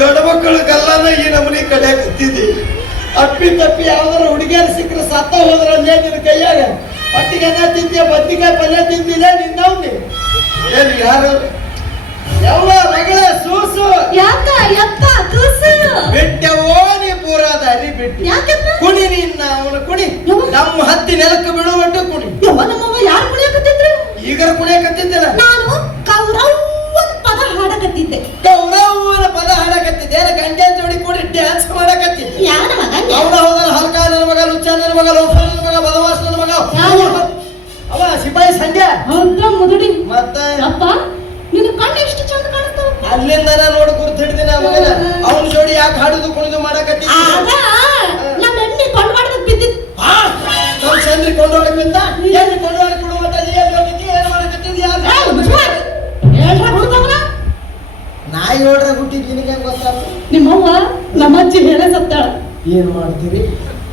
ಗಂಡು ಮಕ್ಕಳಿಗೆಲ್ಲನ ಈ ನಮನಿ ಕಲಿಯಾಕತ್ತಿದ್ದಿ. ಅಪ್ಪಿ ತಪ್ಪಿ ಯಾವ್ದಾರ ಹುಡುಗಿಯರು ಸಿಕ್ಕರೆ ಸತ್ತ ಹೋದ್ರ ನಿನ್ನ ಕೈಯಾಗ ಹೊಟ್ಟಿಗೆ ಅನ್ನ ತಿಂತೀಯ, ಬದ್ನಿಕಾಯಿ ಪಲ್ಯ ತಿಂತಿಲ್ಲ ನಿನ್ನವ್ನಿ. ಏನು ಯಾರು ಯಾವ ಮಗಳ ಸೂಸು ಯಾಕ ಯಪ್ಪ ಕೂಸು ಬಿಟ್ಟವೋ ನೀ ಪೂರಾ ದಾರಿ ಬಿಟ್ಟು ಕುಣಿ ನಿನ್ನ ಅವನ ಕುಣಿ ನಮ್ಮ ಹತ್ತಿ ನೆಲಕ್ಕೆ ಬಿಡುವಟ್ಟು ಕುಣಿ. ನಮ್ಮವ್ವ ಯಾರು ಕುಣಿಯಕತ್ತಿದ್ರು? ಈಗ ಕುಣಿಯಕತ್ತಿದ್ದಿಲ್ಲ, ನಾನು ಕೌರವ್ವನ ಪದ ಹಾಡಕತ್ತಿದ್ದೆ. ಕೌರವ್ವನ ಪದ ಹಾಡಕತ್ತಿದ್ದೆ. ಗಂಟೆ ಜೋಡಿ ಕೂಡಿ ಡ್ಯಾನ್ಸ್ ಮಾಡಕತ್ತಿದ್ದೆ. ಯಾರ ಮಗ? ಅವನ ಹೋದನ ಹಲ್ಕ ನನ್ನ ಮಗ, ಲುಚ್ಚ ನನ್ನ ಮಗ, ಲೋಫರ್ ನನ್ನ ಮಗ, ಬದಮಾಸ್ ನನ್ನ ಮಗ, ಅವ ಸಿಪಾಯಿ ಸಂಜೆ ಹೌದಾ ಮುದುಡಿ. ಮತ್ತೆ ಅಪ್ಪ ನಿನ್ನ ಕಣ್ಣು ಎಷ್ಟು ಚಂದ ಕಾಣಿಸ್ತಾವ. ಅಲ್ಲಿಂದ ನೋಡಿ ಗುರ್ತು ಹಿಡ್ದಿನ ಮಗನ. ಅವನ ಜೋಡಿ ಯಾಕೆ ಹಾಡುದು ಕುಣಿದು ಮಾಡಕತ್ತಿ? ನಮ್ಮ ಎಣ್ಣೆ ಕೊಂಡ್ವಾಡ್ದಾಗ ಬಿದ್ದಿತ್ತು. ನಮ್ಮ ಚಂದ್ರಿ ಕೊಂಡೋಳಕ್ ಬಿದ್ದ. ಎಣ್ಣೆ ಕೊಂಡೋಳಕ್ ಬಿಡುವ ಮಟ್ಟ ಏನ್ ಹೋಗಿದ್ದಿ, ಏನ್ ಮಾಡಕತ್ತಿದ್ದಿ? ಹೇಳ್ರ ಹುಡುಗವನ ನಾಯಿ ನೋಡ್ರ ಹುಟ್ಟಿದ್ ನಿನಗೆ ಗೊತ್ತಾಗ. ನಿಮ್ಮವ್ವ ನಮ್ಮ ಅಜ್ಜಿ ಹೇಳೇ ಸತ್ತಾಳ. ಏನ್ ಮಾಡ್ತೀರಿ?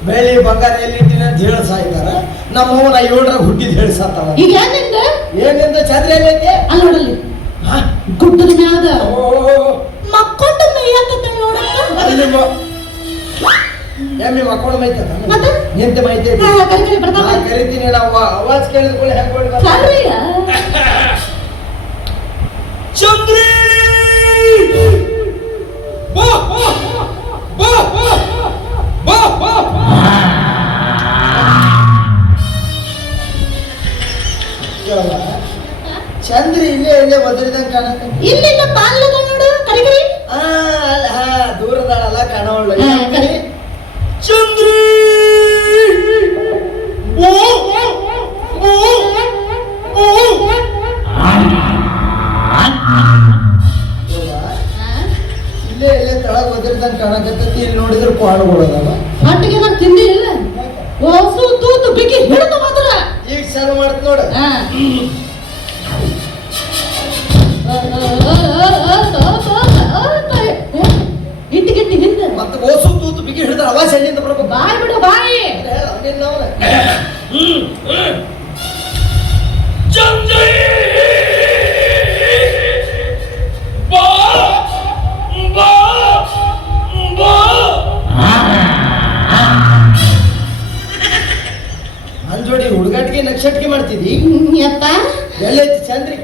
ಬೆಳ್ಳಿ ಬಂಗಾರ ಎಲ್ಲಿಟ್ಟಿನ ಅಂತ ಹೇಳಿ ಸಾಯ್ತಾರ. ನಮ್ಮವ್ವ ನಾ ಏಳ್ರಾಗ ಹುಟ್ಟಿದ್ ಹೇಳಿ ಸತ್ತಾವ. ಈಗ ಏನಿಂದ ಏನಿಂದ ಚಂದ್ರಿ ಎಲ್ಲೈತಿ? ಅಲ್ಲಿ ನೋಡಲ್ಲಿ ಗುಡ್ಡದ ಮ್ಯಾಗ ಮಕ್ಕೊಂಡು ಮೇಯತ್ತ ನೋಡಕ್ಕ. ಅಲ್ಲಿ ಎಮ್ಮಿ ಮಕ್ಕಳು ಮೈತದ ಮತ್ತೆ ನಿಂತ ಮೈತೆ ಕರಿ ಬರ್ತಾವ. ಕರಿತೀನಿ. ನಾವು ಅವಾಜ್ ಕೇಳಿದ ಕೂಡ ಹೆಂಗ್ ಕೊಡ್ಬೇಕು? ಸರಿಯ ಚಂದ್ರಿ ಬಾ ಬಾ ಬಾ ಬಾ ಬಾ ಬಾ. ಚಂದ್ರಿ ಇಲ್ಲೇ ಒದರಿದಂಗ ಕಾಣಕ. ಇಲ್ಲಿಂದ ಬಾಗ್ಲದ ನೋಡು ಕರಿಗರಿ. ದೂರದಾಳಲ್ಲ ಕಾಣವಳ್ಳು. ಕರಿ ಚಂದ್ರಿ ಇಲ್ಲೇ ತಳಗ ಒದರಿದಂಗ ಕಾಣಕತ್ತೈತಿ. ಇಲ್ಲಿ ನೋಡಿದ್ರೆ ಪಾಡು ಕೊಡೋದಲ್ಲ. ಹೊಟ್ಟಿಗೆ ನಾನು ತಿಂದಿ ಇಲ್ಲ. ಹೊಸು ತೂತು ಬಿಗಿ ಹಿಡಿದು ಮಾತ್ರ ಈಗ ಚಾಲು ಮಾಡ್ತ ನೋಡ. ಇಟ್ಟಿಗಿಟ್ಟಿ ಹಿಂದೆ ಮತ್ತೆ ಓಸು ತೂತು ಬಿಗಿ ಹಿಡಿದ್ರೆ ಅವಾಜ್ ಎಲ್ಲಿಂದ ಬರ್ಬೇಕು? ಬಾಯಿ ಬಿಡು ಬಾಯಿ. ಚಂದ್ರಿ ಬಾ ಬಾ ಬಾ. ನನ್ ಜೋಡಿ ಹುಡುಗಾಟಿಗೆ ನಕ್ಷಟಿಗೆ ಮಾಡ್ತಿದ್ದಿ. ಯಪ್ಪ ಎಲ್ಲೈತಿ ಚಂದ್ರಿ?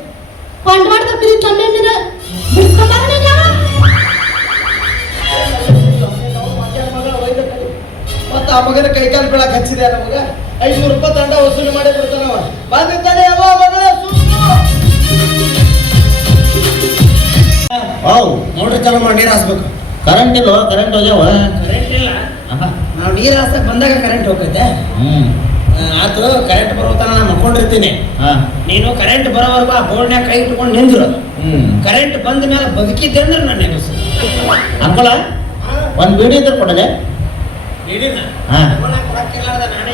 ಕೊಂಡ್ವಾಡ್ ತಪ್ಪಿರಿ ತಮ್ಮೆಂದಿನ ಬಿಡ್ಸ್ಕೊಂಡಾರ ಮತ್ತ ಆ ಮಗನ ಕೈಕಾಲು ಬೀಳಕ್ ಹಚ್ಚಿದೆ ನಮಗ. 500 ರೂಪಾಯಿ ದಂಡ ವಸೂಲಿ ಮಾಡಿ ಬಿಡ್ತಾನವ. ಬಂದಿದ್ದಾನೆ ಅವ ಮಗಳ ನೋಡ್ರಿ ಚಲೋ ಮಾಡಿ ನೀರ್ ಹಾಸ್ಬೇಕು. ಕರೆಂಟ್ ಇಲ್ವ? ಕರೆಂಟ್ ಹೋಗ್ಯಾವ? ಕರೆಂಟ್ ಇಲ್ಲ. ನಾವು ನೀರ್ ಹಾಸಕ್ ಬಂದಾಗ ಕರೆಂಟ್ ಹೋಗೈತೆ. ಆತು ಕರೆಂಟ್ ಬರೋತನ ನಾನು ಮಕ್ಕೊಂಡಿರ್ತೀನಿ. ನೀನು ಕರೆಂಟ್ ಬರೋವರೆಗೂ ಆ ಬೋರ್ಡ್ನ್ಯಾಗ ಕೈ ಇಟ್ಕೊಂಡು ನಿಂದ್ರು. ಕರೆಂಟ್ ಬಂದ ಮೇಲೆ ಬದುಕಿದ್ದೆ ಅಂದ್ರೆ ನಾನು ನೆನಸು. ಅಂಕಲ ಒಂದ್ ಬೀಡಿ ಇದ್ರೆ ಕೊಡಲೆ. ನಾನೇ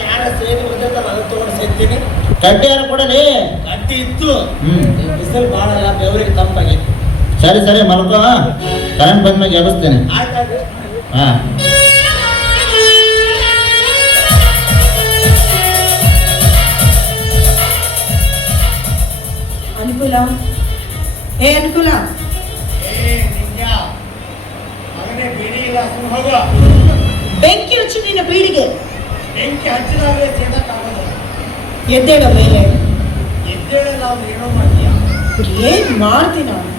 ಯಾರ ಸೇರಿ ಬಿಡ್ತಿರ್ತಾರ ಅದನ್ನ ತಗೊಂಡು ಸೇರ್ತೀನಿ. ಕಡ್ಡಿ ಯಾರು ಕೊಡಲಿ? ಕಟ್ಟಿ ಇತ್ತು. ಬಿಸಿಲು ಭಾಳ ಅಲ್ಲ, ಬೆವರಿಗೆ ತಂಪಾಗೈತಿ. ಸರಿ ಸರಿ ಮಲ್ಕೋ, ಕರೆಂಟ್ ಬಂದ್ಮೇಲೆ ಎಬ್ಬಿಸ್ತೇನೆ. ಆಯ್ತಾಯ್ತು. ಹಾ ಅನುಕೂಲ ಅನುಕೂಲ ಮಗನೇ ಬೀಡಿ ಇಲ್ಲ, ಹೋಗ. ಬೆಂಕಿ ಹಚ್ಚು ನಿನ್ನ ಬೀಡಿಗೆ. ಬೆಂಕಿ ಹಚ್ಚಿದಾಗಲೇ ಸೇಡಕ್ಕಾಗೋದು. ಎದ್ದೇಳ ಮೇಲೆ ಎದ್ದೇಳೆ ನಾವು ಏನೋ ಮಾಡ್ತೀಯ. ಏನ್ ಮಾಡ್ತೀನಿ ನಾನು?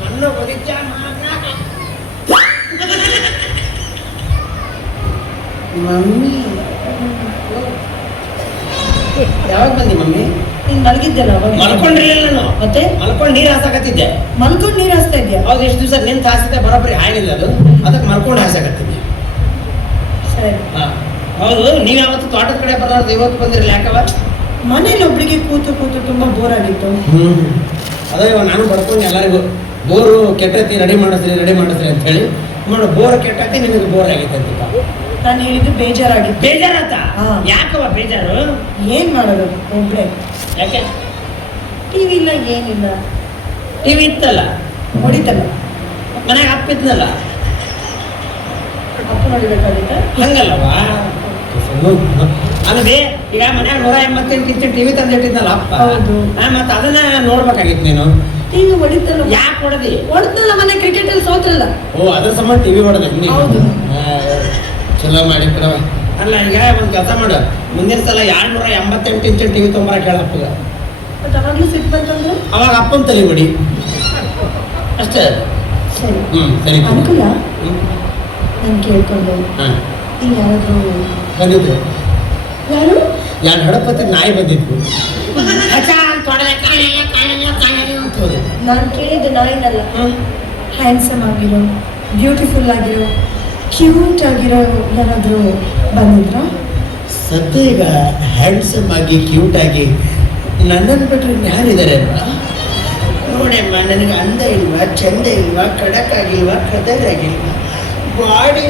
ನನ್ನ ಬದುಕ ಮಮ್ಮಿ ಯಾವಾಗ ಬಂದಿ ಮಮ್ಮಿ? ನೀನ್ ಮಲಗಿದ್ದೆಲ್ಲ ಅವಾಗ? ಮಲ್ಕೊಂಡಿರ್ಲಿಲ್ಲ ನಾನು. ಮತ್ತೆ ಮಲ್ಕೊಂಡು ನೀರು ಹಾಸಾಕತ್ತಿದ್ದೆ. ಮಲ್ಕೊಂಡು ನೀರು ಹಾಸ್ತಾ ಇದ್ಯಾ? ಹೌದು, ಎಷ್ಟು ದಿವಸ ನಿಂತು ಹಾಸಿದ್ದೆ ಬರೋಬ್ಬರಿ ಆಗಿಲ್ಲ ಅದು. ಅದಕ್ಕೆ ಮಲ್ಕೊಂಡು ಹಾಸಾಕತ್ತಿದ್ದೆ. ಸರಿ. ಹೌದು, ನೀವು ಯಾವತ್ತು ತೋಟದ ಕಡೆ ಬರೋದು ಇವತ್ತು ಬಂದಿರಲಿಲ್ಲ, ಯಾಕವ? ಮನೇಲಿ ಒಬ್ಳಿಗೆ ಕೂತು ಕೂತು ತುಂಬಾ ಬೋರ್ ಆಗಿತ್ತು. ಅದೇ ನಾನು ಬರ್ಕೊಂಡು ಎಲ್ಲರಿಗೂ ಬೋರು ಕೆಟ್ಟೈತಿ, ರೆಡಿ ಮಾಡಿಸ್ರಿ ಅಂತ ಹೇಳಿ ನೋಡು. ಬೋರ್ ಕೆಟ್ಟೈತಿ, ನಿನಗೆ ಬೋರ್ ಆಗೈತೆ ಅಂತ ನಾನು ಹೇಳಿದ್ದು ಬೇಜಾರಾಗಿತ್ತು. ಬೇಜಾರಾತ? ಯಾಕವ ಬೇಜಾರು? ಏನ್ ಮಾಡೋದು ಒಬ್ಳೆ? ಯಾಕೆ? ಟಿವಿ ಇಲ್ಲ, ಏನಿಲ್ಲ. ಟಿವಿ ಇತ್ತಲ್ಲ, ಹೊಡಿತಲ್ಲ, ಮನೆಗೆ ಅಪ್ಪಿದ್ನಲ್ಲ, ಅಪ್ಪ ನೋಡಿಬೇಕಾಗಿತ್ತ. ಹಂಗಲ್ಲವಾ? ಅಲ್ಲದೆ ಈಗ ಮನ್ಯಾಗ 188 ಇಂಚಿನ ಟಿವಿ ತಂದಿಟ್ಟಿದ್ನಲ್ಲ ಅಪ್ಪ ಹೌದು. ಮತ್ತೆ ಅದನ್ನ ನೋಡ್ಬೇಕಾಗಿತ್ತು ನೀನು. ಟಿವಿ ಹೊಡಿತಲ್ಲ ಯಾಕೆ ಹೊಡೆದಿ? ಹೊಡೆದಲ್ಲ ಮನೆ ಕ್ರಿಕೆಟ್ ಅಲ್ಲಿ ಸೋತ್ರಲ್ಲ. ಓ ಅದ್ರ ಸಂಬಂಧ ಟಿವಿ ಹೊಡೆದ ಹೌದು. ಚಲೋ ಮಾಡಿ ಬಿಡವ. ಅಲ್ಲ ಈಗ ಒಂದ್ ಕೆಲಸ ಮಾಡು, ಮುಂದಿನ ಸಲ 288 ಇಂಚಿನ ಟಿವಿ ತೊಂಬರ ಕೇಳಪ್ಪ. ಬಟ್ ಅವಾಗ್ಲೂ ಸಿಟ್ಟು ಬಂತಂದ್ರೆ ಅವಾಗ ಅಪ್ಪನ ತಲೆ ಹೊಡಿ ಅಷ್ಟೇ. ಸರಿ ಸರಿ ಅನುಕೂಲ ನಾನು ಕೇಳ್ಕೊಂಡು ಈಗ ಯಾರಾದ್ರೂ ಬಂದಿದ್ರು ಯಾರು ಯಾರು ಹಡಪತಿ ನಾಯಿ ಬಂದಿದ್ರು. ನಾನು ಕೇಳಿದ್ದು ನಾಯಿನಲ್ಲ, ಹ್ಯಾಂಡ್ಸಮ್ ಆಗಿರೋ, ಬ್ಯೂಟಿಫುಲ್ ಆಗಿರೋ, ಕ್ಯೂಟ್ ಆಗಿರೋ ಯಾರಾದ್ರೂ ಬಂದಿದ್ರ? ಸದ್ಯ ಈಗ ಹ್ಯಾಂಡ್ಸಮ್ ಆಗಿ ಕ್ಯೂಟ್ ಆಗಿ ನನ್ನನ್ನು ಬಿಟ್ಟರೆ ಯಾರಿದ್ದಾರೆ ನೋಡಮ್ಮ. ನನಗೆ ಅಂದ ಇಲ್ವಾ, ಚಂದ ಇಲ್ವಾ, ಖಡಕ್ ಆಗಿಲ್ವಾ, ಕದರ್ ಆಗಿಲ್ವಾ, ಬಾಡಿ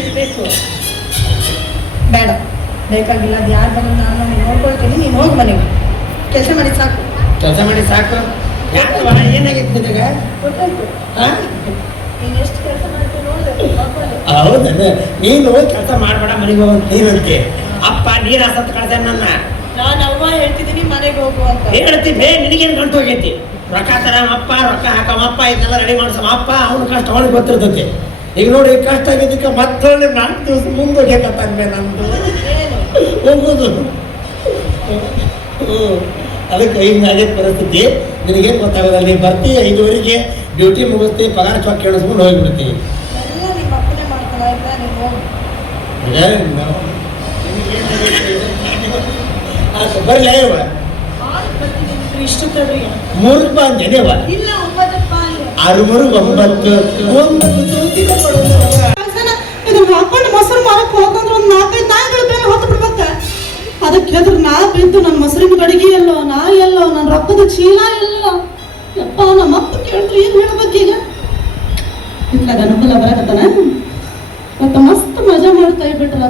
ಇರಬೇಕು. ಬೇಡ, ಬೇಕಾಗಿಲ್ಲ. ಅದು ಯಾರು ಬಂದು ನಾನು ನೋಡ್ಕೊಳ್ತೀನಿ, ನೀನು ಹೋಗಿ ಮನೆಗೆ. ಕೆಲಸ ಮಾಡಿ ಸಾಕು. ಕೆಲಸ ಮಾಡಿ ಸಾಕು. ಯಾಕವ ಏನಾಗಿತ್ತು ನಿನಗೆ? ಗೊತ್ತಾಯ್ತು. ನೀನು ಎಷ್ಟು ಕೆಲಸ ಮಾಡ್ತೀನಿ ನೋಡ್ಬೇಕು. ಹೌದನ್ನ ನೀನು ಕೆಲಸ ಮಾಡಬೇಡ ಮನೆಗೆ ಹೋಗಂತ ನೀನಂತೆ. ಅಪ್ಪ ನೀರು ಹಸತ್ ಕಳ್ಸ ನನ್ನ. ನಾನು ಅವ್ವ ಹೇಳ್ತಿದ್ದೀನಿ ಮನೆಗೆ ಹೋಗು ಅಂತ. ಹೇಳ್ತೀವಿ ನಿನಗೇನು ಗಂಟು ಹೋಗೈತಿ? ರೊಕ್ಕ ತರಮಪ್ಪ, ರೊಕ್ಕ ಹಾಕಮಪ್ಪ, ಇದನ್ನೆಲ್ಲ ರೆಡಿ ಮಾಡ್ಸಮಪ್ಪ. ಅವನ ಕಷ್ಟ ಅವನಿಗೆ ಗೊತ್ತಿರ್ತೈತಿ. ಈಗ ನೋಡಿ ಕಷ್ಟ ಆಗಿದ್ದಕ್ಕೆ ಮತ್ತೊಂದು 4 ದಿವಸ ಮುಂದೆ ಹೋಗ್ಯಕತ್ತಂಬೆ ನಂದು ಹೋಗೋದು. ಅದಕ್ಕೆ ಹಿಂಗಾಗೈತೆ ಪರಿಸ್ಥಿತಿ. ನಿನಗೇನು ಗೊತ್ತಾಗೋದಲ್ಲ, ನೀನು ಬರ್ತೀವಿ 5:30ಗೆ ಡ್ಯೂಟಿ ಮುಗಿಸ್ತೀವಿ, ಪಗಾರ ಚೊಕ್ಕ ಕೇಳಿಸ್ಕೊಂಡು ಹೋಗಿಬಿಡ್ತೀವಿ. ಎಲ್ಲ ನಿಮ್ಮ ಅಪ್ಪನೇ ಮಾಡ್ತಾನೆ ಆಯ್ತಾ? ನೀನು ಹೋಗು. ಬರ್ಲೇ ಇವ ಇಷ್ಟು ತಡ್ರಿ. 3 ರೂಪಾಯಿ ಅಂದೇವ ಇಲ್ಲ 9 ರೂಪಾಯಿ. 6 3 9 ಇದನ್ನ ಹಾಕೊಂಡು ಮೊಸರು ಮಾರಕ್ ಹೋಗಂದ್ರೆ ಒಂದು 4-5 ನಾಯಿಗಳು ಬೇರೆ ಹೊತ್ತು ಬಿಡ್ಬೇಕ. ಅದಕ್ಕೆ ಎದುರು ನಾ ಬಿದ್ದು ನನ್ನ ಮೊಸರಿನ ಗಡಿಗೆ ಎಲ್ಲೋ, ನಾಯಿ ಎಲ್ಲೋ, ನನ್ನ ರೊಕ್ಕದ ಚೀಲ ಎಲ್ಲೋ. ಯಪ್ಪ ನಮ್ಮ ಅಪ್ಪ ಕೇಳಿದ್ರೆ ಏನ್ ಹೇಳ್ಬೇಕೀಗ? ಇತ್ಲಾಗ ಅನುಕೂಲ ಬರಕತ್ತಾನ ಮತ್ತೆ ಮಸ್ತ್ ಮಜಾ ಮಾಡ್ತಾ ಇದ್ಬಿಟ್ರ.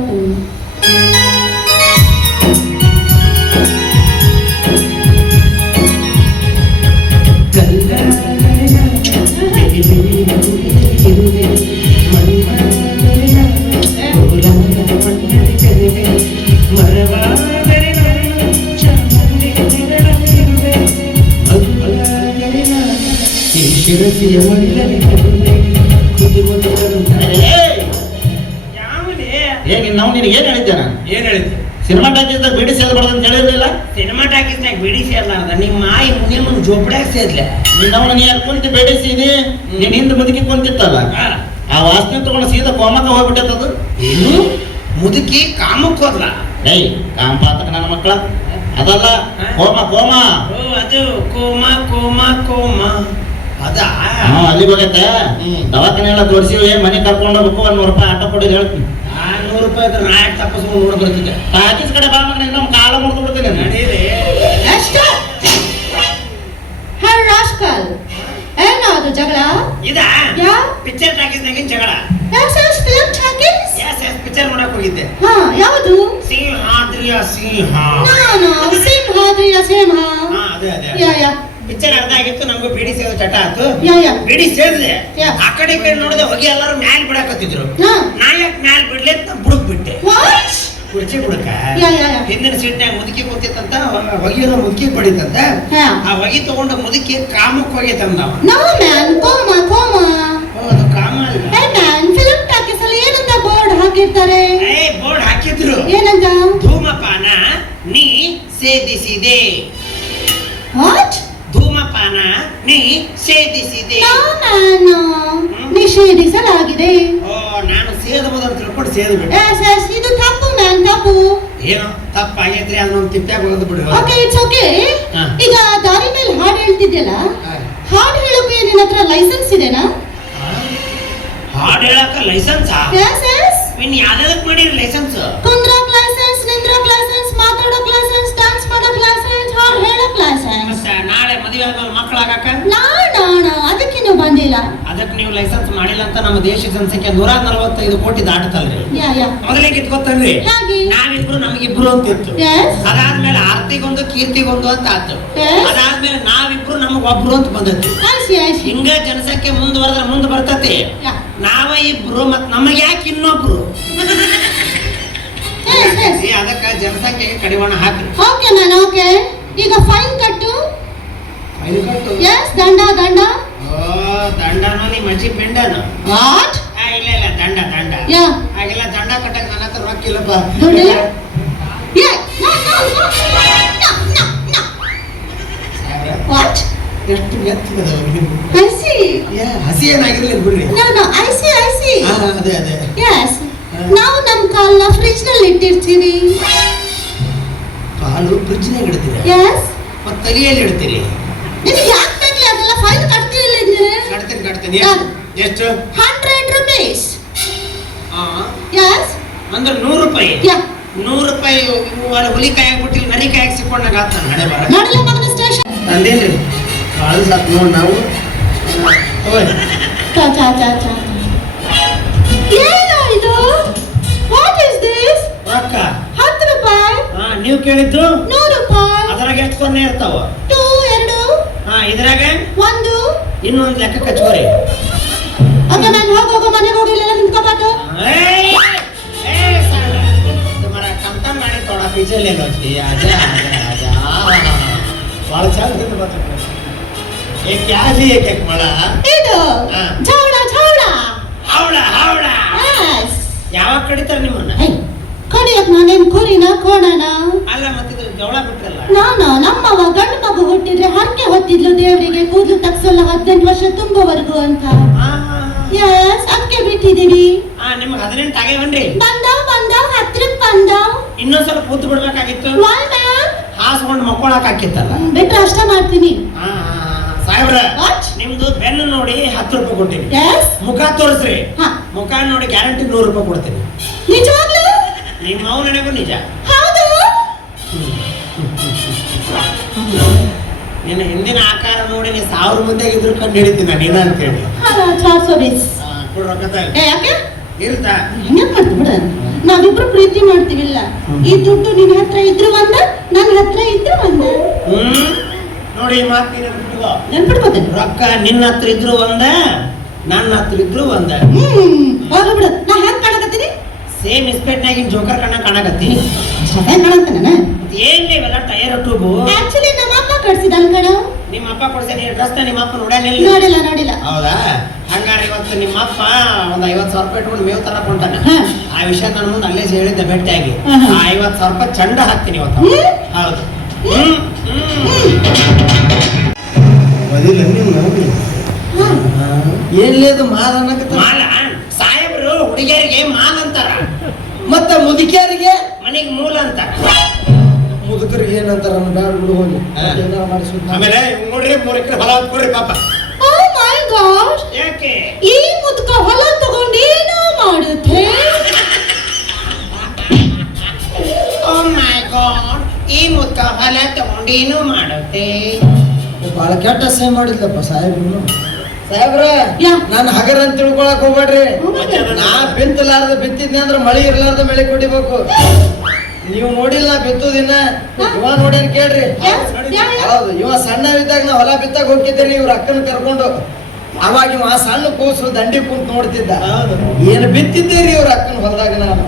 ಹೇಗೆ ನಾವು ನಿನಗೆ ಏನು ಹೇಳಿದ್ದೆ ನಾನು? ಏನ್ ಹೇಳಿದ್ದೆ? ಸಿನಿಮಾ ಟಾಕೀಸ್ದಾಗ ಬಿಡಿ ಸೇರ್ಬಾರ್ದು ಅಂತ ಹೇಳಿರ್ಲಿಲ್ಲ? ಸಿನಿಮಾ ಟಾಕೀಸ್ನಾಗ ಬಿಡಿ ಸೇರ್ಲಾರ್ದ ನಿಮ್ಮ ಮಾಯಿ ಮುನಿಯಮ್ಮನ ಜೋಪಡ್ಯಾಗ ಸೇರ್ಲೆ. ನೀನು ಯಾರು ಕುಂತಿ ಬೇಡಿಸಿದಿ? ನೀನು ಹಿಂದೆ ಮುದುಕಿ ಕುಂತಿತ್ತಲ್ಲ, ಆ ವಾಸನೆ ತಗೊಂಡು ಸೀದಾ ಕೋಮಕ್ಕ ಹೋಗ್ಬಿಟ್ಟದು. ಏನು ಮುದುಕಿ ಕಾಮಕ್ಕೆ ಹೋದ್ಲ? ಏಯ್ ಕಾಂಪಾತಕ ನನ್ನ ಮಕ್ಕಳ ಅದಲ್ಲ, ಕೋಮ ಕೋಮ. ಓ ಅದು ಕೋಮ ಕೋಮ ಕೋಮ ಅದಾ? ಅಲ್ಲಿ ಹೋಗೈತೆ. ದವಾಖಾನೆ ಎಲ್ಲ ತೋರಿಸಿವಿ, ಮನೆ ಕರ್ಕೊಂಡು ಹೋಗ್ಬೇಕು. 100 ರೂಪಾಯಿ ಆಟೋ ಕೊಡೋದು ಹೇಳ್ತೀನಿ. 100 ರೂಪಾಯಿ ನಾಯಕ್ ತಪ್ಪಿಸ್ಕೊಂಡು ನೋಡ್ ಬರ್ತಿದ್ದೆ. ಟಾಕೀಸ್ ಕಡೆ ಬಾ ಮಗನ, ಇನ್ನೊಂದು ಕಾಲ ಮುರಿದು ಬಿಡ್ತೀನಿ. ನಡೀರಿ. ರಾಷ್ಕಲ್ ಏನಾದ್ರು ಜಗಳ? ಇದಾ ಯಾ ಪಿಕ್ಚರ್ ಟಾಕೀಸ್ನಾಗಿನ ಜಗಳ. Film talkies? ಎಸ್ ಪಿಕ್ಚರ್ ನೋಡಕ್ ಹೋಗಿದ್ದೆ. ಹಾ ಯಾವುದು? ಸಿಂಹಾದ್ರಿಯ ಸಿಂಹ. ನಾನು ಸಿಂಹಾದ್ರಿಯ ಸಿಂಹ. ಹಾ ಅದೇ ಅದೇ ಯಾ ಯಾ ಪಿಕ್ಚರ್ ಅರ್ಧ ಆಗಿತ್ತು. ನಮಗೂ ಬಿಡಿ ಸೇದೋ ಚಟ ಆಯ್ತು. ಯಾ ಯಾ ಬಿಡಿ ಸೇದಿದೆ. ಯಾ. ಆ ಕಡೆ ಈ ಕಡೆ ನೋಡಿದೆ, ಹೊಗೆ ಎಲ್ಲರೂ ಮ್ಯಾಲ್ ಬಿಡಾಕತ್ತಿದ್ರು. ಹಾ ನಾಯಕ್ ಮ್ಯಾಲ್ ಬಿಡ್ಲಿ ಅಂತ ಬುಡಕ್ ಬಿಟ್ಟೆ. ವಾಟ್? ಕುರ್ಚಿ ಬುಡಕ ಯಾ ಯಾ ಯಾ ಹಿಂದಿನ ಸೀಟ್ನ್ಯಾಗ ಮುದುಕಿ ಕೂತಿತ್ತಂತ, ಹೊಗೆಯನ್ನು ಮುದುಕಿ ಪಡಿತಂತ. ಯಾ ಆ ಹೊಗೆ ತಗೊಂಡು ಮುದುಕಿ ಕಾಮಕ್ಕೆ ಹೋಗೈತಂದವ. No man ಕೋಮ ಕೋಮ. ಅದು ಕಾಮ ಅಲ್ಲ. ಏ ಮ್ಯಾನ್ ಫಿಲ್ಮ್ ಟಾಕೀಸ್ ಅಲ್ಲಿ ಏನಂತ ಬೋರ್ಡ್ ಹಾಕಿರ್ತಾರೆ? ಏ ಬೋರ್ಡ್ ಹಾಕಿದ್ರು. ಏನಂತ? ಧೂಮಪಾನ ನೀ ಸೇದಿಸಿದೆ. ವಾಟ್? ಧೂಮಪಾನ ನೀ ಸೇದಿಸಿದೆ. ನೋ ಮ್ಯಾನ್ ನಿಷೇಧಿಸಲಾಗಿದೆ. ಓ ನಾನು ಸೇದಬಹುದು ಅಂತ ತಿಳ್ಕೊಂಡು ಸೇದ್ಬಿಟ್ಟೆ. ಎಸ್ ಎಸ್ ಇದು ತಪ್ಪು ಮ್ಯಾನ್, ತಪ್ಪು. ಏನೋ ತಪ್ಪಾಗೈತ್ರಿ, ಅದನ್ನೊಂದು ತಿಪ್ಪ್ಯಾಗ ಹೋಗದ್ ಬಿಡು. Okay it's okay. ಹಾ. ಈಗ ದಾರಿ ಮೇಲೆ ಹಾಡು ಹೇಳ್ತಿದ್ಯಲ್ಲ, ಹಾಡು ಹೇಳೋಕೆ ನಿನ್ನ ಹತ್ರ ಲೈಸೆನ್ಸ್ ಇದೆನಾ? ಹಾಡು ಹೇಳಕ ಲೈಸೆನ್ಸ್? Yes yes. ಇನ್ ಯಾವ್ದಕ್ ಮಾಡಿರಿ ಲೈಸೆನ್ಸ್? ಕುಂದ್ರಕ್ ಲೈಸೆನ್ಸ್, ನಿಂದ್ರಕ್ ಲೈಸೆನ್ಸ್, ಮಾತಾಡೋಕ್ ಲೈಸೆನ್ಸ್, ಡಾನ್ಸ್ ಮಾಡಕ್ ಲೈಸೆನ್ಸ್, ಹಾಡು ಹೇಳಕ್ ಲೈಸೆನ್ಸ್. ನಾಳೆ ಮದುವೆ ಆದ್ಮೇಲೆ ಮಕ್ಕಳಾಗಕ ಅದಕ್ಕಿನ್ನೂ ಬಂದಿಲ್ಲ. ಅದಕ್ಕೆ ನೀವು ಲೈಸೆನ್ಸ್ ಮಾಡಿಲ್ಲ ಅಂತ ನಮ್ಮ ದೇಶದ ಜನಸಂಖ್ಯೆ 145 ಕೋಟಿ ದಾಟುತ್ತಲ್ರಿ. ಯಾ ಯಾ ಮೊದಲೇ ಕಿತ್ಕೊತನ್ರಿ. ಹಾಗೆ ನಾವಿಬ್ರು ನಮಗಿಬ್ರು ಅಂತ ಇತ್ತು. ಎಸ್ ಅದಾದ್ಮೇಲೆ ಆರ್ತಿಗೊಂದು ಕೀರ್ತಿಗೊಂದು ಅಂತ ಆತು. Yes. ಅದಾದ್ಮೇಲೆ ನಾವಿಬ್ರು ನಮಗ್ ಒಬ್ರು ಅಂತ ಬಂದೈತಿ. IC IC. ಹಿಂಗ ಜನಸಂಖ್ಯೆ ಮುಂದುವರೆದ್ರೆ ಮುಂದೆ ಬರ್ತತಿ. ಯಾ ನಾವ ಇಬ್ರು ಮತ್ ನಮಗೆ ಯಾಕೆ ಇನ್ನೊಬ್ರು ಅದಕ್ಕ ಜನಸಂಖ್ಯೆಗೆ ಕಡಿವಾಣ ಹಾಕ್ರಿ. Okay man okay. ಈಗ ಫೈನ್ ಕಟ್ಟು. ಫೈನ್ ಕಟ್ಟು. ಎಸ್ ದಂಡ ದಂಡ. ಓ ದಂಡನೋ ನಿಮ್ಮ ಅಜ್ಜಿ ಬೆಂಡನೋ? ವಾಟ್? ಇಲ್ಲ ಇಲ್ಲ ದಂಡ ದಂಡ. ಯಾ ಹಾಗೆಲ್ಲ ದಂಡ ಕಟ್ಟಕ್ಕೆ ನನ್ನ ಹತ್ರ ರೊಕ್ಕ ಇಲ್ಲಪ್ಪ. ದುಡ್ಡಿಲ್ಲ? Yeah no. ವಾಟ್? ಎಷ್ಟು ಎತ್ತದ ಐ ಸಿ. ಹಸಿ ಏನಾಗಿರ್ಲಿ ಬಿಡ್ರಿ. No I see. ಅದೇ ಅದೇ. ಎಸ್ ನಾವು ನಮ್ಮ ಕಾಲ್ನ ಫ್ರಿಜ್ ನಲ್ಲಿ ಇಟ್ಟಿರ್ತೀವಿ. ಕಾಲು ಫ್ರಿಜ್ನಾಗ ಇಡ್ತೀರಿ? ಎಸ್. ಮತ್ತೆ ತಲೆಯಲ್ಲಿ ಇಡ್ತೀರಿ? ನಿನಗೆ ಯಾಕೆ ಬೇಕಲ್ಲ ಅದೆಲ್ಲ ಫೈನ್ ಕಟ್ತಿಲ್ಲ ಕಟ್ತೀನಿ. ಎಷ್ಟು? 100 rupees. ಎಸ್. ಅಂದ್ರೆ 100 ರೂಪಾಯಿ. ಯಾ 100 ರೂಪಾಯಿ ಹುಲಿ ಕಾಯಾಗ ಬಿಟ್ಟಿಲ್ಲ ನರಿ ಕಾಯಾಗ ಸಿಕ್ಕೊಂಡಾಗ ಆತ ನಡೆ ಬರ ನೋಡಲ್ಲ ಮಗನ ಸ್ಟೇಷನ್. ಅಂದೇನ್ರಿ ಭಾಳ ಸಾಕು ನೋಡಿ ನಾವು. ಚಾ ಚಾ ಚಾ ಚಾ. ಏನು ಇದು? What is this? ರೊಕ್ಕ 10 ರೂಪಾಯಿ. ನೀವು ಕೇಳಿದ್ದು 100 ರೂಪಾಯಿ. ಅದ್ರಾಗ ಎಷ್ಟು ಸೊನ್ನೆ ಇರ್ತಾವ? 2 2. ಇದ್ರಾಗ 1. ಇನ್ನೊಂದು ಲೆಕ್ಕ ಕಚ್ಕೋರಿ. ಓಕೆ ನಾನು ಹೋಗೋ ಮನೆಗೆ ಹೋಗಿಲ್ಲ ನಿಂತ್ಕೋಬಾರ್ದು. ಕಂತನ್ ಮಾಡಿ ತೋಡ ಪಿಚಲ್ ಏನೋತಿ ಅಜ ಅಜ ಭಾಳ ಚಂದ ಏ ಕ್ಯಾ ಜಿ ಏಕ್ ಮಳ ಇದು ಜವಳ ಹವಳ ಹವಳ. ಎಸ್. ಯಾವಾಗ ಕಡಿತಾರ ನಿಮ್ಮನ್ನ? ಕಡಿಯಕ್ ನಾನೇನ್ ಕುರಿನ ಕೋಣನ? ಅಲ್ಲ ಮತ್ತಿದು ಜವಳ ಬಿಟ್ರಲ್ಲ. ನಾನು ನಮ್ಮವ ಗಂಡು ಮಗು ಹುಟ್ಟಿದ್ರೆ ಹರಕೆ ಹೊತ್ತಿದ್ಲು ದೇವರಿಗೆ ಕೂದಲು ತಗ್ಸಲ್ಲ 18 ವರ್ಷ ತುಂಬುವರೆಗೂ ಅಂತ. ಎಸ್ ಅದಕ್ಕೆ ಬಿಟ್ಟಿದೀವಿ. ನಿಮ್ಗೆ 18 ಆಗೇವನ್ರಿ? ಬಂದ ಹತ್ರಕ್ ಬಂದ. ಇನ್ನೊಂದ್ ಸ್ವಲ್ಪ ಕೂತು ಬಿಡ್ಬೇಕಾಗಿತ್ತು. Y man? ಹಾಸ್ಕೊಂಡು ಮಕ್ಕೊಳಕ್ ಹಾಕಿತ್ತಲ್ಲ. ಬಿಟ್ರೆ ಅಷ್ಟ ಮಾಡ್ತೀನಿ. ಸಾಹೇಬ್ರ ವಾಟ್? ನಿಮ್ದು ಬೆನ್ನು ನೋಡಿ 10 ರೂಪಾಯಿ ಕೊಡ್ತೀನಿ. ಎಸ್. ಮುಖ ತೋರಿಸ್ರಿ. ಹಾ ಮುಖ ನೋಡಿ ಗ್ಯಾರಂಟಿ 100 ರೂಪಾಯಿ ಕೊಡ್ತೀನಿ. ನಿಜವಾಗ್ಲೂ? ನಿಮ್ಮ ಅವ್ನ ನನಗೂ ನಿಜ. ಹೌದು. ನಿನ್ನ ಹಿಂದಿನ ಆಕಾರ ನೋಡಿ ನೀ 1000 ಮುಂದೆ ಇದ್ರು ಕಂಡು ಹಿಡಿತೀನಿ ನೀನ ಅಂತ ಹೇಳಿ. 420. ಕೊಡು ರೊಕ್ಕ ತಾಯಿ. ಯಾಕೆ ಇಲ್ತಾ ಹೆಂಗ್ ಮಾಡ್ತಿ ಬಿಡ. ನಾವಿಬ್ರು ಪ್ರೀತಿ ಮಾಡ್ತೀವಿಲ್ಲ. ಈ ದುಡ್ಡು ನಿನ್ನ ಹತ್ರ ಇದ್ರು ಒಂದ, ನನ್ನ ಹತ್ರ ಇದ್ರು ಒಂದ. ನೋಡಿ ಈ ಮಾತು ನೆನ್ಪಿಡ್ಕೋತೇನೆ. ರೊಕ್ಕ ನಿನ್ನ ಹತ್ರ ಇದ್ರು ಒಂದ, ನನ್ನ ಹತ್ರ ಇದ್ರು ಒಂದ. ಹೋಗ್ಲಿ ಬಿಡ. ನಾ ಹೆಂಗ್ ಕಾಣಕತ್ತೀನಿ? Same ಇಸ್ಪೆಟ್ನಾಗಿನ joker ಕಾಣಕತ್ತಿ. ಹೆಂಗ್ ಕಾಣಂತ ನಾನು? ಏನ್ ಇವೆಲ್ಲ ಟೈರ್ ಟ್ಯೂಬು? ಆಕ್ಚುಲಿ ನಮ್ಮ ಅಪ್ಪ ಕಳ್ಸಿದನ್ ಕಣ. ನಿಮ್ಮ ಅಪ್ಪ ಕೊಡ್ಸೇನಿ ಡ್ರೆಸ್ ನಿಮ್ಮ ಅಪ್ಪ ನೋಡ್ಯಾನಿಲ್ಲ? ನೋಡಿಲ್ಲ. ಹೌದಾ? ಹಂಗಾರೆ ಇವತ್ತು ನಿಮ್ಮ ಅಪ್ಪ ಒಂದು 50,000 ರೂಪಾಯಿ ಇಟ್ಕೊಂಡು ಮೇವು ತರ ಕೊಂಟಾನ. ಆ ವಿಷಯ ನನ್ನ ಮುಂದೆ ಅಲ್ಲೇ ಹೇಳಿದ್ದೆ ಭೇಟಿಯಾಗಿ. ಆ 50,000 ರೂಪಾಯಿ ಚಂಡ ಹಾಕ್ತೀನಿ ಇವತ್ತು. ಹೌದು. ಏನ್ಲೇದು ಮಾಲ್ ಅನ್ನಕತ್ತ? ಮಾಲ ಸಾಹೇಬ್ರು ಹುಡುಗಿಯರಿಗೆ ಮಾಲ್ ಅಂತಾರ, ಮತ್ತ ಮುದುಕಿಯರಿಗೆ ಮನೆಗೆ ಮೂಲ ಅಂತಾರ. ಮುದುಕರಿಗೆ ಏನಂತಾರ? ಬ್ಯಾಡ ಬಿಡು ಹೋಗಿ ಆಮೇಲೆ ನೋಡ್ರಿ 3 ಎಕರೆ ಹೊಲ ಕೊಡ್ರಿ ಪಾಪ. ಓ ಮೈ ಗಾಡ್. ಯಾಕೆ ಈ ಮುದುಕ ಹೊಲ ತಗೊಂಡು ಏನೋ ಮಾಡುತ್ತೆ? ಓ ಮೈ ಗಾಡ್, ಈ ಮುದ್ಕ ಹೊಲ ತಗೊಂಡೇನು ಮಾಡುತ್ತೆ? ಬಹಳ ಕೆಟ್ಟ ಸೇವ್ ಮಾಡಿದ್ಲಪ್ಪ ಸಾಹೇಬ್ರು. ಸಾಹೇಬ್ರ ಯಾ. ನಾನು ಹಗರ ಅಂತ ತಿಳ್ಕೊಳಕ್ ಹೋಗ್ಬೇಡ್ರಿ. ನಾ ಬಿತ್ತಲಾರ್ದ ಬಿತ್ತಿದ್ನಿ ಅಂದ್ರ ಮಳಿ ಇರ್ಲಾರ್ದ ಮಳೆ ಕೊಡಿಬೇಕು. ನೀವು ನೋಡಿಲ್ಲ ನಾ ಬಿತ್ತುದಿನ. ಇವ ನೋಡೇನ್ ಕೇಳ್ರಿ. ಹೌದು, ಇವ ಸಣ್ಣವಿದ್ದಾಗ ನಾ ಹೊಲ ಬಿತ್ತಾಗ ಹೋಗಿದ್ದೇರಿ ಇವ್ರ ಅಕ್ಕನ ಕರ್ಕೊಂಡು. ಅವಾಗ ಇವ ಸಣ್ಣ ಕೂಸು ದಂಡಿ ಕುಂತ ನೋಡ್ತಿದ್ದ. ಏನು ಬಿತ್ತಿದ್ದೇರಿ ಇವ್ರ ಅಕ್ಕನ ಹೊಲದಾಗ ನಾನು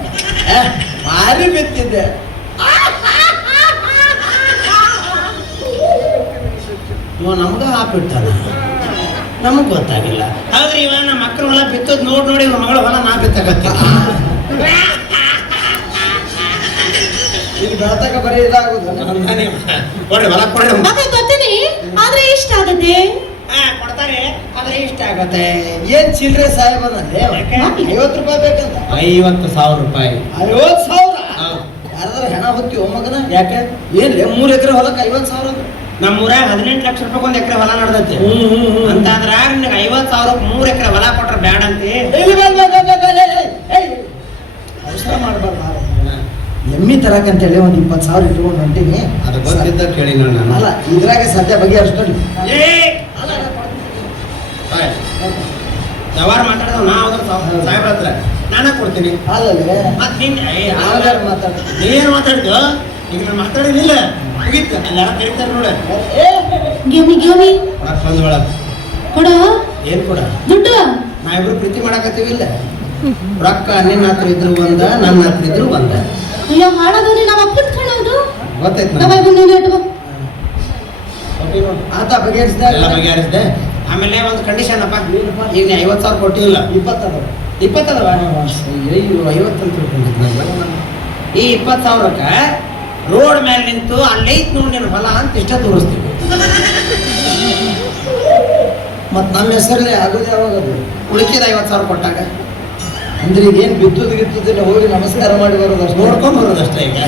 ಭಾರಿ ಬಿತ್ತಿದ್ದೆ. ಇವ ನಮ್ಗ ಹಾಕ್ಬಿಟ್ಟಾನ, ನಮಗ್ ಗೊತ್ತಾಗಿಲ್ಲ. ಆದ್ರೆ ಇವ ನಮ್ಮ ಮಕ್ಕಳ ಹೊಲ ಬಿತ್ತೋದ್ ನೋಡಿ ಇವ್ರ ಮಗಳ ಹೊಲ ನಾ ಬಿತ್ತಾಗತ್ತೆ. ಇಲ್ಲಿ ಬೆಳತಕ ಬರೀ ಇದಾಗುದು. ಕೊಡ್ರಿ ಹೊಲ ಕೊಡ್ರಿ. ಮತ್ತೆ ಗೊತ್ತೀನಿ ಆದ್ರೆ ಇಷ್ಟ ಆಗತ್ತೆ. ಕೊಡ್ತಾರೆ ಆದ್ರೆ ಇಷ್ಟ ಆಗತ್ತೆ. ಏನ್ ಚಿಲ್ರೆ ಸಾಹೇಬನಲ್ಲಿ 50 ರೂಪಾಯಿ ಬೇಕಂತ. 50,000 ರೂಪಾಯಿ. 50,000? ಯಾರಾದ್ರೂ ಹೆಣ ಹೊತ್ತೀವೋ ಮಗನ? ಯಾಕೆ ಏನ್ 3 ಎಕರೆ ಹೊಲಕ್ಕೆ 50,000? ನಮ್ಮೂರಾಗ 18 ಲಕ್ಷ ರೂಪಾಯಿ 1 ಎಕರೆ ಹೊಲ ನಡೆದೈತಿ. ಅಂತಂದ್ರಾಗ ನಿನಗೆ 50,000 3 ಎಕರೆ ಹೊಲ ಕೊಟ್ರೆ ಬ್ಯಾಡ ಅಂತಿ. ಅವಸರ ಮಾಡ್ಬಾರ್ದು. ಎಮ್ಮಿ ತರಕಂತೇಳಿ ಒಂದು 20,000 ಇಟ್ಕೊಂಡು ಹೊಂಟೀನಿ. ಅದು ಗೊತ್ತಿದ್ದ ಕೇಳಿ ನಾನು. ಅಲ್ಲ ಇದ್ರಾಗ ಸದ್ಯ ಬಗೆಹರಿಸ್ಕೊಂಡು ವ್ಯವಹಾರ ಮಾತಾಡಿದ ನಾ ಸಾಹೇಬ್ರ ಹತ್ರ ನಾನ ಕೊಡ್ತೀನಿ. ಅಲ್ಲಲ್ಲೇ ಮತ್ ನಿನ್ ಯಾವ್ದಾರು ಮಾತಾಡ. ನೀನ್ ಮಾತಾಡಿದ್ಯೋ ಈಗ ನಾನು ಮಾತಾಡಿನಿಲ್ಲ ಮುಗೀತು. ಎಲ್ಲ ಕರೀತಾರೆ ನೋಡ. ಗಿವ್ಮಿ ಕೊಡಕ್ ಬಂದ್ ಒಳಗ ಕೊಡ. ಏನ್ ಕೊಡ? ದುಡ್ಡು ನಾವಿಬ್ರು ಪ್ರೀತಿ ಮಾಡಕತ್ತೀವಿ ಇಲ್ಲ ರೊಕ್ಕ ನಿನ್ನ ಹತ್ರ ಇದ್ರು ಒಂದ ನನ್ನ ಹತ್ರ ಇದ್ರು ಒಂದ ಅಯ್ಯೋ ಹಾಳಾದವ್ರಿ ನಾವ್ ಅಪ್ಪನ ಕಾಣೋದು ಗೊತ್ತೈತ್ ನಾವ್ ಬಂದು ಇಟ್ಕೋ ಆತ ಬಗೆಹರಿಸಿದ ಎಲ್ಲ ಬಗೆಹರಿಸಿದೆ. ಆಮೇಲೆ ಒಂದು ಕಂಡೀಷನ್ ಅಪ್ಪ, ಈಗ 50,000 ಕೊಟ್ಟಿಲ್ಲ, 20 ಅದಾವ. ಅಯ್ಯೋ 50 ಅಂತ ತಿಳ್ಕೊಂಡಿದ್ನಲ್ಲ. ಈ 20,000ಕ್ಕ ರೋಡ್ ಮೇಲೆ ನಿಂತು ಅಲ್ಲೈತ್ ನೋಡಿ ನಿನ್ನ ಹೊಲ ಅಂತ ಇಷ್ಟ ತೋರಿಸ್ತೀವಿ. ಮತ್ ನಮ್ಮ ಹೆಸರಲ್ಲೇ ಆಗೋದು ಯಾವಾಗ ಅದು ಉಳಿಕಿದ 50,000 ಕೊಟ್ಟಾಗ ಅಂದ್ರೆ ಈಗ ಏನ್ ಬಿತ್ತುದು ಗಿತ್ತುದಿಲ್ಲ, ಹೋಗಿ ನಮಸ್ಕಾರ ಮಾಡಿ ಬರೋದಷ್ಟು ನೋಡ್ಕೊಂಡ್ ಬರೋದಷ್ಟೇ. ಈಗ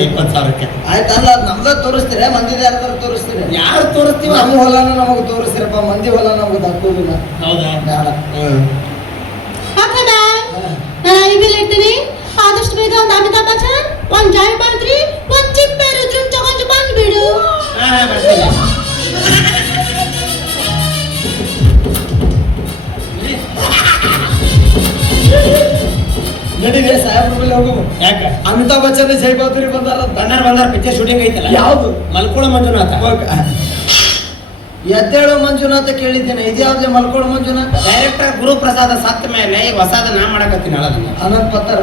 20,000ಕ್ಕೆ ಆಯ್ತಲ್ಲ, ಅದ್ ನಮ್ದ ತೋರಿಸ್ತೀರ ಮಂದಿ ಯಾರ್ದಾರು ತೋರಿಸ್ತೀರ? ಯಾರು ತೋರಿಸ್ತೀವಿ ನಮ್ಮ ಹೊಲನ ನಮಗ್ ತೋರಿಸ್ತೀರಪ್ಪ, ಮಂದಿ ಹೊಲ ನಮಗ್ ದಕ್ಕುದಿಲ್ಲ. ಹೌದಾ? ಬೇಡ. ನಾನು ಐಬಿಲ್ ಇರ್ತೀನಿ. ಆದಷ್ಟು ಬೇಗ ಒಂದು ಅಮಿತಾಬ್ ಬಚ್ಚನ್, ಒಂದು ಜಾಯ್ ಬಾದ್ರಿ, ಒಂದು ಚಿಪ್ಪೆ ರುದ್ರನ್ ತಗೊಂಡು ಬಂದ್ಬಿಡು. ಬರ್ತೀನಿ. ನಡೀರಿ ಸಾಹೇಬ್ರ ಮೇಲೆ ಹೋಗು. ಯಾಕೆ? ಅಮಿತಾಬ್ ಬಚ್ಚನ್ ಜೈ ಬಹದ್ದೂರಿ ಬಂದಾರ ಪಿಕ್ಚರ್ ಶೂಟಿಂಗ್ ಐತಲ್ಲ. ಯಾವ್ದು? ಮಲ್ಕೋಳ ಮಂಜುನಾಥ. ಎದ್ದೇಳೋ ಮಂಜುನಾಥ ಕೇಳಿದ್ದೇನೆ, ಇದ್ಯಾವ್ದೇ ಮಲ್ಕೋಳ ಮಂಜುನಾಥ? ಡೈರೆಕ್ಟರ್ ಗುರುಪ್ರಸಾದ ಸತ್ತ ಮೇಲೆ ಈ ಹೊಸಾದ ನಾ ಮಾಡಕತ್ತೀನಿ ಹೇಳೋದನ್ನ. ಅನಂತ್ ಪತ್ತಾರ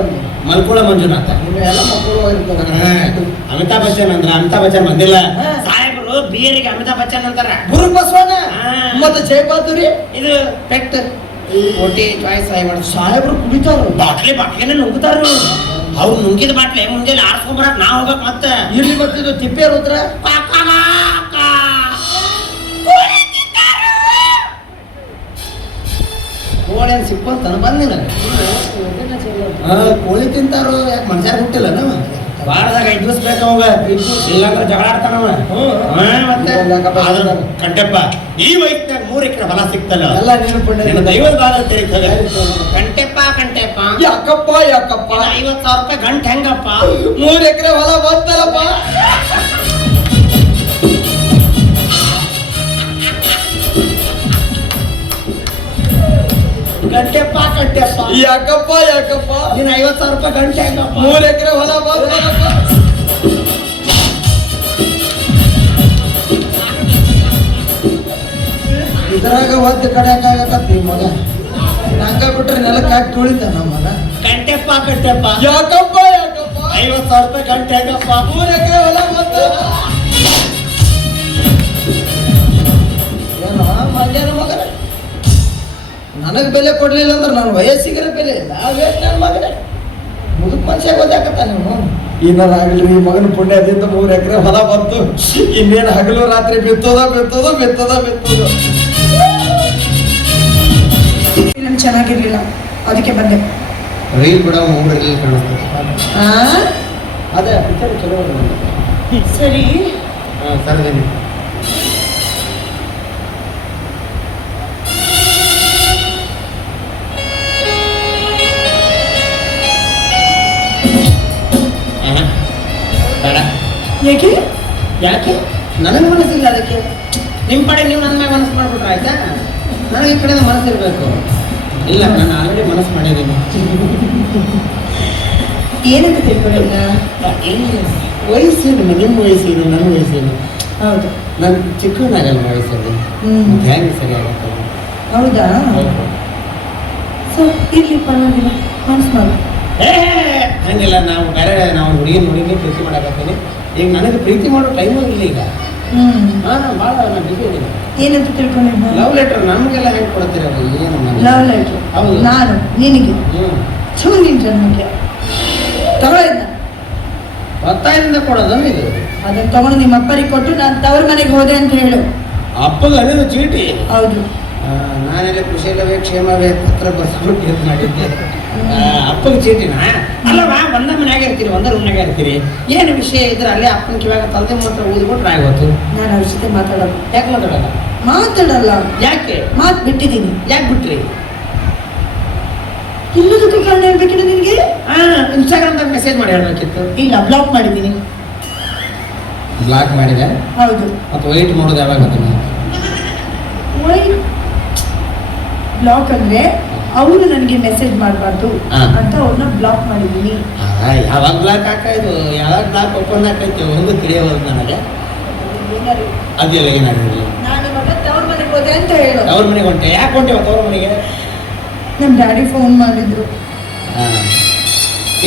ಮಲ್ಕೋಳ ಮಂಜುನಾಥ. ಇನ್ನು ಎಲ್ಲ ಮಕ್ಕಳು ಇರ್ತಾರೆ. ಅಮಿತಾಬ್ ಬಚ್ಚನ್ ಅಂದ್ರ ಅಮಿತಾಬ್ ಬಚ್ಚನ್ ಬಂದಿಲ್ಲ. ಹಾ. ಸಾಹೇಬರು ಬಿಯರಿಗೆ ಅಮಿತಾಬ್ ಬಚ್ಚನ್ ಅಂತಾರ. ಗುರು ಬಸವಣ್ಣ ಹಾ. ಮತ್ತೆ ಜೈ ಬಹದ್ದೂರಿ ಇದು ಪೆಟ್ ಓಟಿ ಚಾಯ್ಸ್ ಸಾಹೇಬರು. ಸಾಹೇಬ್ರು ಕುಡಿತಾರ. ಬಾಟ್ಲಿನ ನುಗ್ಗುತ್ತಾರ. ಅವ್ರು ನುಂಗಿದ ಬಾಟ್ಲೆ ಮುಂಜಾನೆ ಆರಿಸ್ಕೊಂಬರಕ್ ನಾ ಹೋಗ್ಬೇಕು ಮತ್ತೆ. ಇಲ್ಲಿ ಬರ್ತಿದ್ದು ತಿಪ್ಪೆ ರುದ್ರ ಕೋಳಿ ಅಂತ ಸಿಕ್ಕೊಂತಾನ ಬಂದಿಲ್ಲ. ಕೋಳಿ ತಿಂತಾರೋ ಯಾಕೆ ಮನುಷ್ಯ ಹುಟ್ಟಿಲ್ಲ ನಾವು ವಾರದಾಗ 5 ದಿವಸ ಬೇಕು ಅವಾಗ. ಇಲ್ಲಾಂದ್ರೆ ಜಗಳ ಆಡ್ತಾನವ. ಮತ್ತೆ ಆದ್ರೂ ಕಂಟೆಪ್ಪ ಈ ವಯಸ್ಸಿನಾಗ 3 ಎಕರೆ ಹೊಲ ಸಿಕ್ತಲ್ಲ, ಎಲ್ಲ ನೀನು ಪುಣ್ಯ. ನಿನ್ನ $50 ತೆರೀತದೆ. ಕಂಟೆಪ್ಪ ಯಾಕಪ್ಪ 50,000 ರೂಪಾಯಿ ಗಂಟೆ ಹೆಂಗಪ್ಪ? 3 ಎಕರೆ ಹೊಲ ಬಂತಲ್ಲಪ್ಪ. ಕಂಟೆಪ್ಪ ಯಾಕಪ್ಪ ನೀನು 50,000 ರೂಪಾಯಿ ಗಂಟೆ ಹೆಂಗಪ್ಪ? 3 ಎಕರೆ ಹೊಲ ಬಂತಲ್ಲಪ್ಪ. ಇದ್ರಾಗ ಒದ್ದು ಕಡೆಯಕ್ಕಾಗತ್ತ ಈ ಮಗ. ಹಂಗ ಬಿಟ್ರೆ ನೆಲಕ್ಕೆ ಹಾಕಿ ತುಳಿತ ನಮ್ಮ ಮಗ. ಕಂಟೆಪ್ಪ ಯಾಕಪ್ಪ 50,000 ರೂಪಾಯಿ ಗಂಟೆ ಹೆಂಗಪ್ಪ? 3 ಎಕರೆ ಹೊಲ ಬಂತ. ಏನೋ ಮಂಡ್ಯನ ಮಗನ ನನಗೆ ಬೆಲೆ ಕೊಡ್ಲಿಲ್ಲ ಅಂದ್ರೆ ನನ್ನ ವಯಸ್ಸಿಗೆ ಬೆಲೆ ಇಲ್ಲ. ವೇಟ್ ನನ್ನ ಮಗನೇ ಮುದುಕ್ ಮನುಷ್ಯ ಗೊತ್ತಾಗತ್ತ ನೀವು. ಏನಾರಾಗಲಿ ಈ ಮಗನ ಪುಣ್ಯದಿಂದ 3 ಎಕರೆ ಹೊಲ ಬಂತು. ಇನ್ನೇನು ಹಗಲು ರಾತ್ರಿ ಬಿತ್ತೋದ. ಫಿಲಮ್ ಚೆನ್ನಾಗಿರ್ಲಿಲ್ಲ, ಅದಕ್ಕೆ ಬಂದೆ. ರೀಲ್ ಬಿಡ 3 ರೀಲ್ ಕಾಣಿಸ್ತದೆ. ಅದೇ ಪಿಕ್ಚರ್ ಚಲೋ ಸರಿ, ಸರಿ. ಬೇಡ. ಯಾಕೆ ನನಗೆ ಮನಸ್ಸಿಲ್ಲ ಅದಕ್ಕೆ. ನಿಮ್ಮ ಕಡೆ ನೀವು ನನ್ನ ಮೇಲೆ ಮನಸ್ಸು ಮಾಡ್ಬಿಟ್ರೆ ಆಯ್ತಾ? ನನಗೆ ಈ ಕಡೆ ಮನಸ್ಸಿರ್ಬೇಕು. ಇಲ್ಲ, ನಾನು ಆಲ್ರೆಡಿ ಮನಸ್ಸು ಮಾಡಿದ್ದೀನಿ. ಏನಂತ ತಿಳ್ಕೊಂಡಿಲ್ಲ. ವಯಸ್ಸೇನು ನಿಮ್ಮ ವಯಸ್ಸೇನು ನನ್ನ ವಯಸ್ಸೇನು? ಹೌದು, ನನ್ನ ಚಿಕ್ಕವನಾಗಲ್ಲ ವಯಸ್ಸಲ್ಲಿ. ಹೆಂಗೆ ಸರಿ ಆಗತ್ತೆ? ಹೌದಾ? ಸೊ ಇರ್ಲಿ, ಪರವಾಗಿಲ್ಲ, ಮನಸ್ಸು ಮಾಡು. ಹಂಗಿಲ್ಲ, ನಾವು ಹುಡುಗಿ ಪ್ರೀತಿ ಮಾಡಕತ್ತೀನಿ. ಈಗ ನನಗೆ ಪ್ರೀತಿ ಮಾಡೋ ಟೈಮು ಇಲ್ಲ ಈಗ. ನಾನು ಭಾಳ ಬಿಸಿ ಇದ್ದೀನಿ. ಏನಂತ ತಿಳ್ಕೊಂಡಿದ್ದ? ಲವ್ ಲೆಟರ್ ನಮಗೆಲ್ಲ ಹೆಂಗೆ ಕೊಡ್ತೀರಲ್ಲ, ಏನು ಲವ್ ಲೆಟರ್? ಹೌದು. ನಾನು ನಿನಗೆ ನಿನ್ ಜನ್ಮಕ್ಕೆ ತಗೊಳ್ಳಿದ್ದ ಒತ್ತಾಯದಿಂದ ಕೊಡೋದು ಇದು. ಅದನ್ನ ತಗೊಂಡು ನಿಮ್ಮ ಅಪ್ಪರಿಗೆ ಕೊಟ್ಟು ನಾನು ತವ್ರ ಮನೆಗೆ ಹೋದೆ ಅಂತ ಹೇಳು. ಅಪ್ಪಗೆ ಅದೇನು ಚೀಟಿ? ಹೌದು. ನಾನೆಲ್ಲ ಕುಶಲವೇ ಕ್ಷೇಮವೇ ಪತ್ರ ಬರ್ಸ್ಬಿಟ್ಟು ಇದು ಮಾಡಿದ್ದೆ. ಅಪ್ಪಗೆ ಚೀಟಿನ ಅಲ್ಲವಾ? ಒಂದ ಮನ್ಯಾಗ ಇರ್ತೀರಿ, ಒಂದ ರೂಮ್ನಾಗ ಇರ್ತೀರಿ. ಏನು ವಿಷಯ ಇದ್ರೆ ಅಲ್ಲೇ ಅಪ್ಪನ ಕಿವಾಗ ತಲೆ ಮಾತ್ರ ಊದ್ಬಿಟ್ರೆ ಆಗೋತು. ನಾನು ಅವ್ರ ಜೊತೆ ಮಾತಾಡಲ್ಲ. ಯಾಕೆ ಮಾತಾಡಲ್ಲ. ಯಾಕೆ ಮಾತು ಬಿಟ್ಟಿದ್ದೀನಿ. ಯಾಕೆ ಬಿಟ್ರಿ? ಇಲ್ಲದಕ್ಕೂ ಕಾರಣ ಹೇಳ್ಬೇಕಿಲ್ಲ ನಿನಗೆ. ಇನ್ಸ್ಟಾಗ್ರಾಮ್ದಾಗ ಮೆಸೇಜ್ ಮಾಡಿ ಹೇಳ್ಬೇಕಿತ್ತು. ಇಲ್ಲ, ಬ್ಲಾಕ್ ಮಾಡಿದ್ದೀನಿ. ಬ್ಲಾಕ್ ಮಾಡಿದೆ? ಹೌದು. ಮತ್ತು ವೈಟ್ ಮಾಡೋದು ಯಾವಾಗ ಅದನ್ನ? ಬ್ಲಾಕ್ ಅಂದ್ರೆ ಅವರು ನನಗೆ ಮೆಸೇಜ್ ಮಾಡಬಾರ್ದು ಅಂತ ಅವ್ರನ್ನ ಬ್ಲಾಕ್ ಮಾಡಿದ್ದೀನಿ. ಯಾವಾಗ ಬ್ಲಾಕ್ ಹಾಕಾಯ್ತು, ಯಾವಾಗ ಬ್ಲಾಕ್ ಓಪನ್ ಹಾಕೈತಿ ಒಂದು ತಿಳಿಯೋದು ನನಗೆ. ಅದೆಲ್ಲ ಏನಾಗಿರಲಿಲ್ಲ. ನಾನು ಇವಾಗ ತವ್ರ ಮನೆಗೆ ಹೋದೆ ಅಂತ ಹೇಳು. ತವ್ರ ಮನೆಗೆ ಹೊಂಟೆ. ಯಾಕೆ ಹೊಂಟೆ ತವ್ರ ಮನೆಗೆ? ನಮ್ಮ ಡ್ಯಾಡಿ ಫೋನ್ ಮಾಡಿದ್ರು.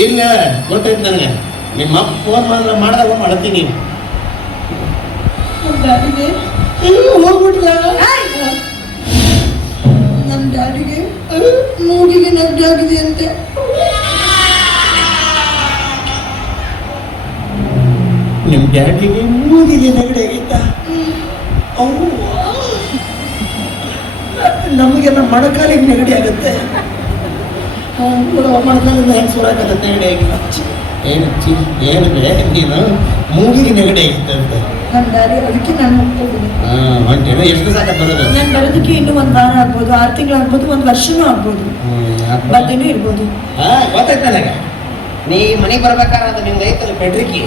ಇಲ್ಲ ಗೊತ್ತಾಯ್ತು ನನಗೆ. ನಿಮ್ಮ ಅಪ್ಪ ಫೋನ್ ಮಾಡಿದಾಗ ಮಾಡ್ತೀನಿ. ನಮ್ಮ ಡ್ಯಾಡಿಗೆ ಹೋಗ್ಬಿಟ್ಲ ನಮ್ಮ ಡ್ಯಾಡಿಗೆ ಮೂಗಿಗೆ ನೆಗಡಿ ಆಗಿದೆ ಅಂತೆ. ನಿಮ್ಮ ಡ್ಯಾಡಿಗೆ ಮೂಗಿಗೆ ನೆಗಡಿ ಆಗಿತ್ತ? ನಮಗೆಲ್ಲ ಮೊಣಕಾಲಿಗೆ ನೆಗಡಿ ಆಗುತ್ತೆ. ಮೊಣಕಾಲಿಂದ ಹೆಂಗೆ ಸುರಾಕತ್ತೆ ನೆಗಡಿ ಆಗಿಲ್ಲ. ಏನಿದೆ ನೀನು ಮೂಗಿಗೆ ನೆಗಡಿ ಆಗಿತ್ತಂತೆ. ನಮ್ಮ ಡ್ಯಾಡಿ ಅದಕ್ಕೆ ನಾನು ಹೋಗ್ತಿದ್ದೀನಿ. ಹೊಂಟೇನು? ಎಷ್ಟು ಸಾಕ ಬರೋದು? ನಾನು ಬರೋದಕ್ಕೆ ಇನ್ನೂ 1 ವಾರ ಆಗ್ಬೋದು, 6 ತಿಂಗಳು ಆಗ್ಬೋದು, 1 ವರ್ಷನೂ ಆಗ್ಬೋದು, ಬರ್ದೇನೂ ಇರ್ಬೋದು. ಗೊತ್ತಾಯ್ತು ನನಗೆ. ನೀ ಮನೆಗೆ ಬರ್ಬೇಕಾದ್ರೆ ಅದು ನಿಮ್ಗೆ ಐತಲ್ಲ ಪೆಟ್ರಿಕಿ,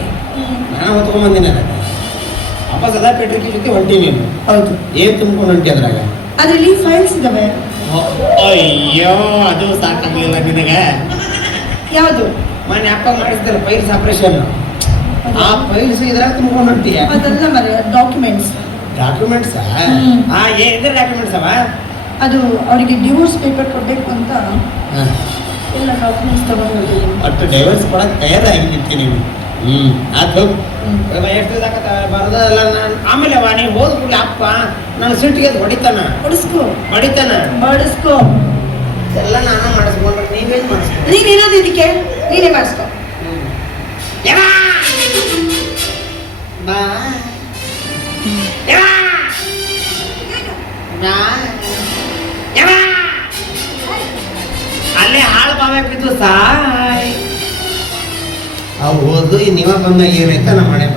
ನಾನು ಹೊತ್ಕೊಂಡ್ಬಂದಿನಿ. ನನಗೆ ಅಪ್ಪ ಸದಾ ಪೆಟ್ರಿಕಿ ಜೊತೆ ಹೊಂಟಿ. ನೀನು ಹೌದು. ಏನು ತುಂಬ್ಕೊಂಡು ಹೊಂಟಿ ಅದ್ರಾಗ? ಅದರಲ್ಲಿ ಫೈಲ್ಸ್ ಇದಾವೆ. ಅಯ್ಯೋ, ಅದು ಸಾಕಾಗಲಿಲ್ಲ ನಿನಗೆ? ಯಾವುದು? ಮನೆ ಅಪ್ಪ ಮಾಡಿಸ್ತಾರೆ ಫೈಲ್ಸ್ ಆಪರೇಷನ್. ಆ ಫೈಲ್ಸ್ ಇದ್ರಾಗ ತುಂಬ್ಕೊಂಡು ಹೊಂಟಿಯ? ಅದೆಲ್ಲ ಮರೆ ಡಾಕ್ಯುಮೆಂಟ್ಸ್. ಡಾಕ್ಯುಮೆಂಟ್ಸ್? ಏನಿದ್ರೆ ಡಾಕ್ಯುಮೆಂಟ್ಸ್ ಅವ? ಅದು ಅವರಿಗೆ ಡಿವೋರ್ಸ್ ಪೇಪರ್ ಕೊಡಬೇಕು ಅಂತ ಎಲ್ಲ ಡಾಕ್ಯುಮೆಂಟ್ಸ್ ತಗೊಂಡು ಹೋಗಿದ್ದೀನಿ. ಒಟ್ಟು ಡೈವರ್ಸ್ ಕೊಡಕ್ಕೆ ತಯಾರಾಗಿ ನಿಂತೀನಿ ನೀನು. ಆಯ್ತು. ಎಷ್ಟು ಸಾಕತ್ತ ಬರೋದಲ್ಲ. ನಾನು ಆಮೇಲೆ ನೀವು ಹೋದ ಕೂಡಲೇ ಅಪ್ಪ ನನ್ನ ಸಿಟ್ಟಿಗೆ ಹೊಡಿತಾನ. ಹೊಡಿಸ್ಕೋ, ಹೊಡಿತಾನ, ಬಡಿಸ್ಕೋ. ಎಲ್ಲ ನಾನು ಮಾಡಿಸ್ಕೊಂಡ್ರೆ ನೀವೇನು ಮಾಡಿಸ್ಕೊ? ನೀನೇನೋದು ಇದಕ್ಕೆ ನೀನೇ ಮಾಡಿಸ್ಕೋ. ಬಾ ಅಲ್ಲೇ ಹಾಳು ಬಾವೆ ಬಿದ್ದು ಸಾಯ್. ಅವು ಹೋದು ನೀವ ಬಂದಾಗ ಏನೈತ ನಮ್ಮ ಮನೆ